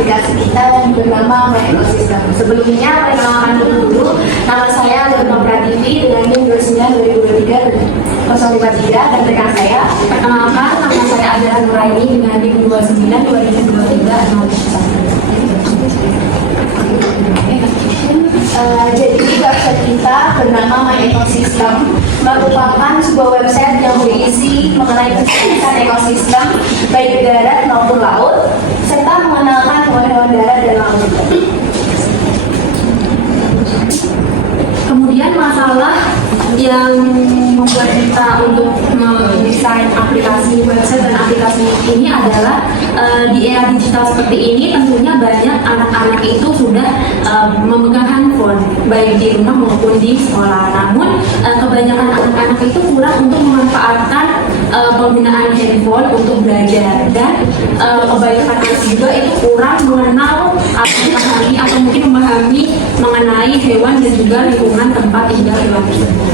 aplikasi kita yang bernama My Ecosystem. Sebelumnya, perkenalkan dulu, nama saya Luna Prativi dengan NIM 29-2023-053 dan rekan saya. Perkenalkan, nama saya Adela Nuraini dengan NIM 29-2023-053. Jadi website kita bernama My Ecosystem merupakan sebuah website yang berisi mengenai kesehatan ekosistem baik darat maupun laut serta mengenalkan hewan-hewan darat dan laut. Kemudian masalah yang membuat kita untuk mendesain aplikasi website dan aplikasi ini adalah di era digital seperti ini tentunya banyak anak-anak itu sudah memegang handphone baik di rumah maupun di sekolah. Namun kebanyakan anak-anak itu kurang untuk memanfaatkan penggunaan handphone untuk belajar dan kebanyakan anak juga itu kurang mengenal atau mungkin memahami mengenai hewan dan juga lingkungan tempat tinggal hewan tersebut.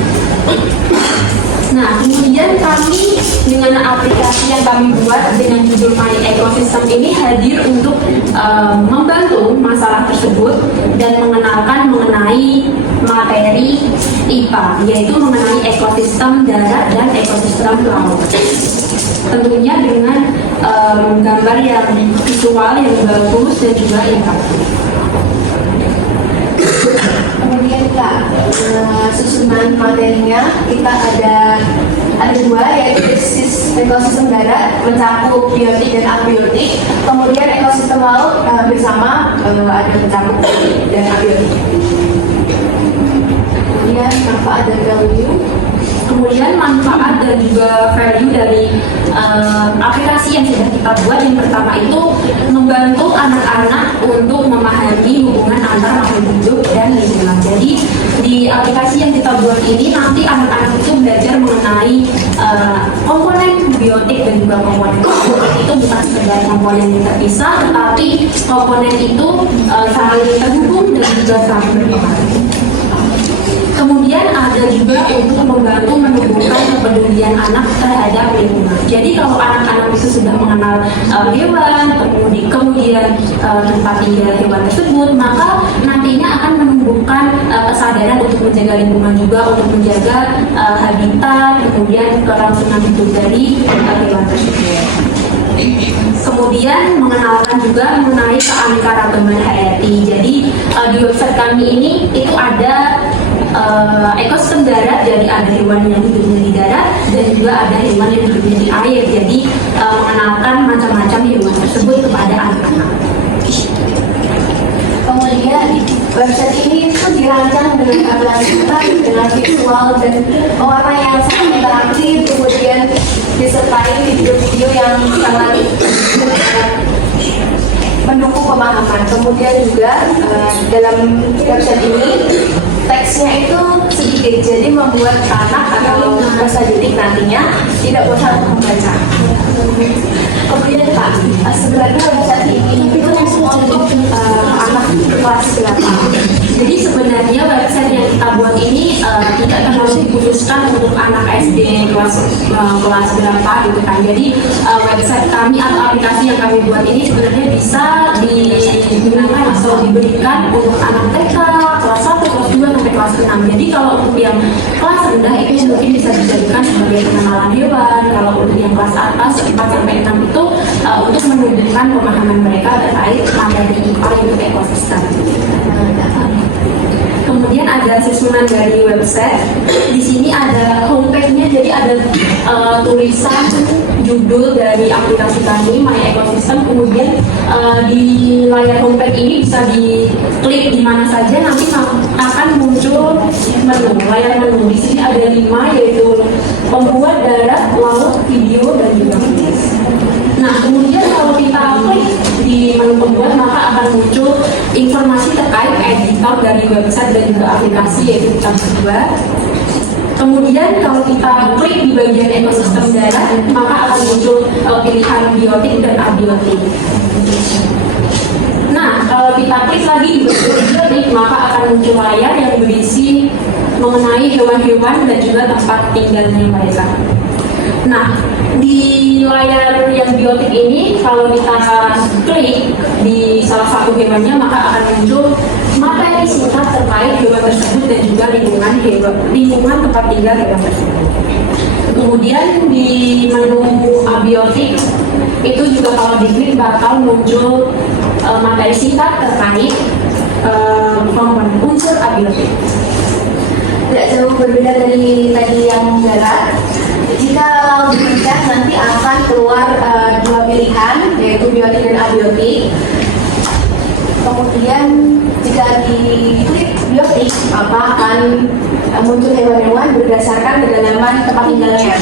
Nah, kemudian kami dengan aplikasi yang kami buat dengan judul My Ecosystem ini hadir untuk membantu masalah tersebut dan mengenalkan mengenai materi IPA, yaitu mengenai ekosistem darat dan ekosistem laut. Tentunya dengan gambar yang visual yang bagus dan juga interaktif. Kemudian susunan materinya kita ada dua, yaitu ekosistem darat mencakup biotik dan abiotik. Kemudian ekosistem laut bersama ada mencakup biotik dan abiotik. Kemudian manfaat dan value. Kemudian manfaat dan juga value dari aplikasi yang sudah kita buat, yang pertama itu membantu anak-anak untuk memahami hubungan antara makhluk hidup dan lingkungan. Jadi di aplikasi yang kita buat ini nanti anak-anak itu belajar mengenai komponen biotik dan juga komponen abiotik. Itu bukan sekedar komponen yang terpisah, tetapi komponen itu saling terhubung dan juga saling berpengaruh. Kemudian ada juga untuk membantu menumbuhkan kepedulian anak terhadap lingkungan. Jadi kalau anak-anak itu sudah mengenal hewan, kemudian tempat tinggal hewan tersebut, maka nantinya akan menumbuhkan kesadaran untuk menjaga lingkungan juga, untuk menjaga habitat, kemudian kelangsungan hidup dari hewan tersebut. Kemudian mengenalkan juga mengenai keanekaragaman hayati. Jadi di website kami ini itu ada ekosistem darat, jadi ada hewan yang hidupnya di darat dan juga ada hewan yang hidupnya di air. Jadi mengenalkan macam-macam hewan tersebut kepada anak-anak. Kemudian website ini itu dirancang dengan keberlanjutan, dengan visual dan warna yang sangat interaktif, kemudian disertai video-video yang sangat mendukung pemahaman. Kemudian juga dalam website ini teksnya itu sedikit, jadi membuat anak atau peserta didik nantinya tidak bosan untuk membaca. Kemudian Pak, sebenarnya website ini itu untuk anak kelas berapa? Jadi sebenarnya website yang kita buat ini tidak terlalu dikhususkan untuk anak SD kelas berapa gitu kan. Jadi website kami atau aplikasi yang kami buat ini sebenarnya bisa digunakan atau diberikan untuk anak TK, kelas 1, kelas 2 sampai kelas 6. Jadi kalau untuk yang kelas rendah itu mungkin bisa dijadikan sebagai pengenalan hewan. Kalau untuk yang kelas atas 4 sampai 6 itu untuk menunjukkan pemahaman mereka terkait materi IPA untuk ekosistem. Kemudian ada susunan dari website. Di sini ada homepage-nya, jadi ada tulisan judul dari aplikasi kami My Ecosystem. Kemudian di layar homepage ini bisa diklik di mana saja, nanti akan muncul menu, layar menu. Di sini ada 5, yaitu pembuat darat, laut, video, dan juga tulis. Nah, kemudian kalau kita klik di menu pembuat, maka akan muncul informasi terkait editor dari website dan juga aplikasi, yaitu kita buat. Kemudian kalau kita klik di bagian ekosistem darat, maka akan muncul pilihan biotik dan abiotik. Nah, kalau kita klik lagi di bagian biotik, maka akan muncul layar yang berisi mengenai hewan-hewan dan juga tempat tinggalnya mereka. Nah, di layar yang biotik ini, kalau kita klik di salah hewannya, maka akan muncul materi singkat terkait hewan tersebut dan juga lingkungan tempat tinggal hewan tersebut. Kemudian di menu abiotik itu juga kalau diklik bakal muncul materi singkat terkait komponen unsur abiotik. Tidak jauh berbeda dari tadi yang darat. Jika laut dipecah nanti akan keluar dua pilihan, yaitu biotik dan abiotik. Kemudian jika diklik biotik, maka akan muncul hewan-hewan berdasarkan kedalaman tempat tinggalnya.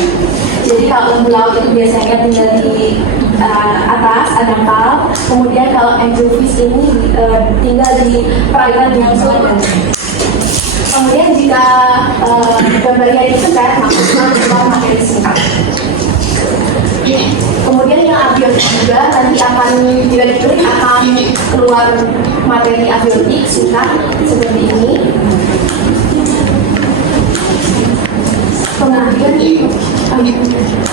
Jadi kalau lembu laut itu biasanya tinggal di atas, ada dangkal. Kemudian kalau anchovies ini tinggal di perairan yang surut. Kemudian jika gambarnya dipencet, maka keluar materi singkat. Kemudian yang abiotik juga nanti akan jika diklik akan keluar materi abiotik singkat seperti ini.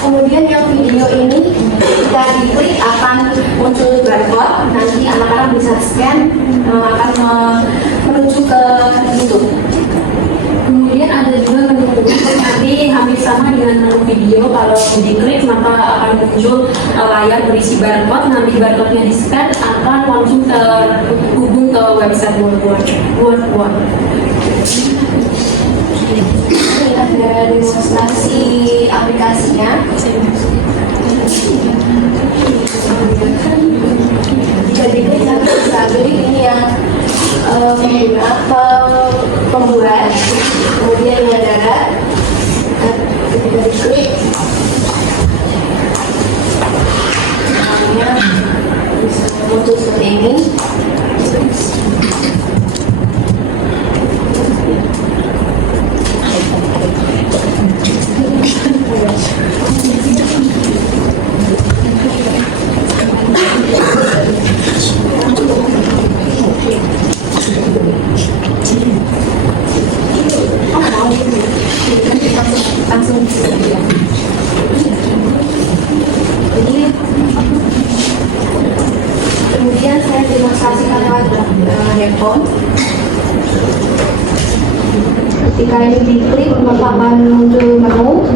Kemudian yang video ini jika diklik akan muncul barcode, nanti anak-anak bisa scan akan menuju ke YouTube. Kemudian ada juga menu nanti hampir sama dengan menu video, kalau diklik maka akan muncul layar berisi barcode, nanti barcode-nya di-scan akan langsung terhubung ke website World. Ini ada demonstrasi aplikasinya. Jika diklik nanti bisa klik ini yang pembuat, kemudian yang darat. Ketika diklik bisa muncul seperti ini. Langsung jadi kemudian saya demonstrasikan lewat handphone. Ketika ini diklik maka akan muncul menu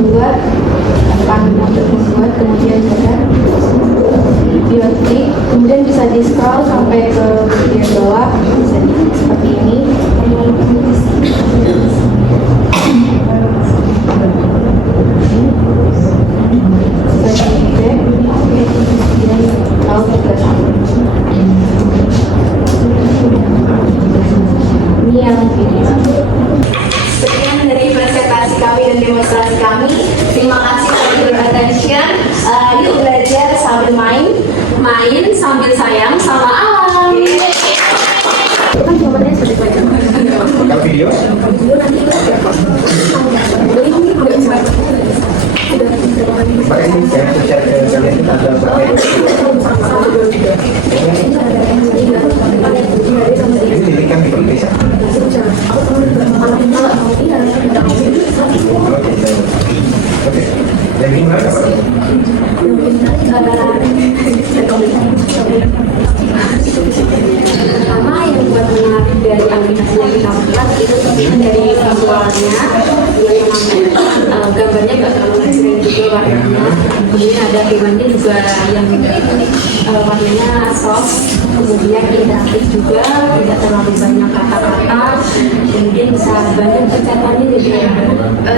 membuat, akan muncul membuat, kemudian ada biotik, kemudian bisa di scroll sampai ke bagian bawah, bisa seperti ini. Ini yang video. Sekian dari presentasi kami dan demonstrasi kami. Terima kasih for your attention. Yuk belajar sambil main sambil sayang sama alam. Kan jawabannya sudah baca. Buka video. Pak ini saya share ke kalian ada berapa ini dirikan di Indonesia. Oke. Jadi gimana Pak? Pertama yang buat menarik dari aplikasi yang kita buat itu dari visualnya, gambarnya nggak terlalu keren juga warnanya. Kemudian ada hewannya juga yang warnanya soft, kemudian interaktif juga, tidak terlalu banyak kata-kata, kemudian bisa banyak pencetannya jadi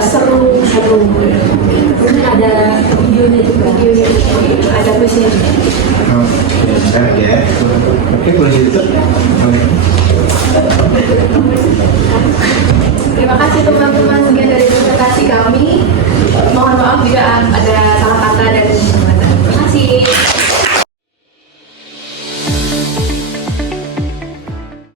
seru. Kemudian ada videonya juga, ada kuisnya. Bentar ya. Oke, boleh ditutup. Terima kasih teman-teman, sekian dari presentasi kami. Mohon maaf jika ada salah kata dan